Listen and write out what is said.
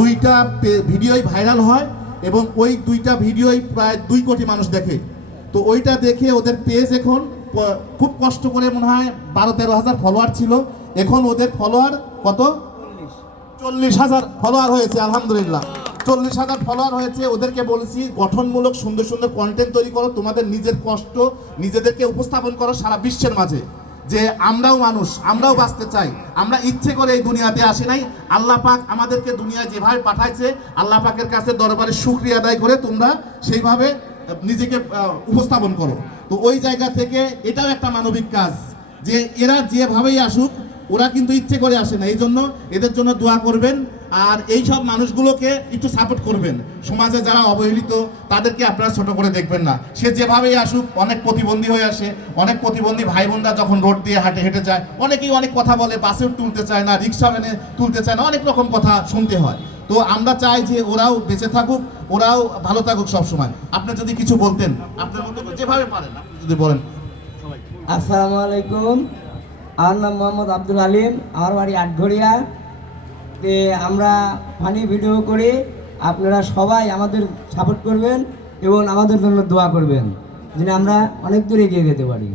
দুইটা ভিডিওই ভাইরাল হয় এবং ওই দুইটা ভিডিওই প্রায় 2 কোটি মানুষ দেখে। তো ওইটা দেখে ওদের পেজ এখন খুব কষ্ট করে মনে হয় 12-13 হাজার ফলোয়ার ছিল, এখন ওদের ফলোয়ার কত? 40,000 ফলোয়ার হয়েছে। আলহামদুলিল্লাহ, 40,000 ফলোয়ার হয়েছে। ওদেরকে বলেছি গঠনমূলক সুন্দর সুন্দর কন্টেন্ট তৈরি করো, তোমাদের নিজের কষ্ট নিজেদেরকে উপস্থাপন করো সারা বিশ্বের মাঝে, যে আমরাও মানুষ, আমরাও বাঁচতে চাই, আমরা ইচ্ছে করে এই দুনিয়াতে আসি নাই। আল্লাহ পাক আমাদেরকে দুনিয়ায় যেভাবে পাঠাইছে, আল্লাহ পাকের কাছে দরবারে শুকরিয়া আদায় করে তোমরা সেইভাবে নিজেকে উপস্থাপন করো। তো ওই জায়গা থেকে এটাও একটা মানবিক কাজ, যে এরা যেভাবেই আসুক, ওরা কিন্তু ইচ্ছে করে আসে না, এই জন্য এদের জন্য দোয়া করবেন। আর এই সব মানুষগুলোকে একটু সাপোর্ট করবেন। সমাজে যারা অবহেলিত তাদেরকে আপনারা ছোট করে দেখবেন না। সে যেভাবেই আসুক, অনেক প্রতিবন্ধী হয়ে আসে, অনেক প্রতিবন্ধী ভাই বোনরা যখন রোড দিয়ে হেঁটে যায়, অনেকেই অনেক কথা বলে, বাসে তুলতে চায় না, রিক্সা ভ্যানে তুলতে চায় না, অনেক রকম কথা শুনতে হয়। তো আমরা চাই যে ওরাও বেঁচে থাকুক, ওরাও ভালো থাকুক সবসময়। আপনি যদি কিছু বলতেন, আপনার মতো যেভাবে পারেন আপনি যদি বলেন। আসসালামু আলাইকুম, আমার নাম মোহাম্মদ আব্দুল আলিম, আমার বাড়ি আটঘরিয়া। আমরা ফানি ভিডিও করি, আপনারা সবাই আমাদের সাপোর্ট করবেন এবং আমাদের জন্য দোয়া করবেন, যেন আমরা অনেক দূরে এগিয়ে যেতে পারি।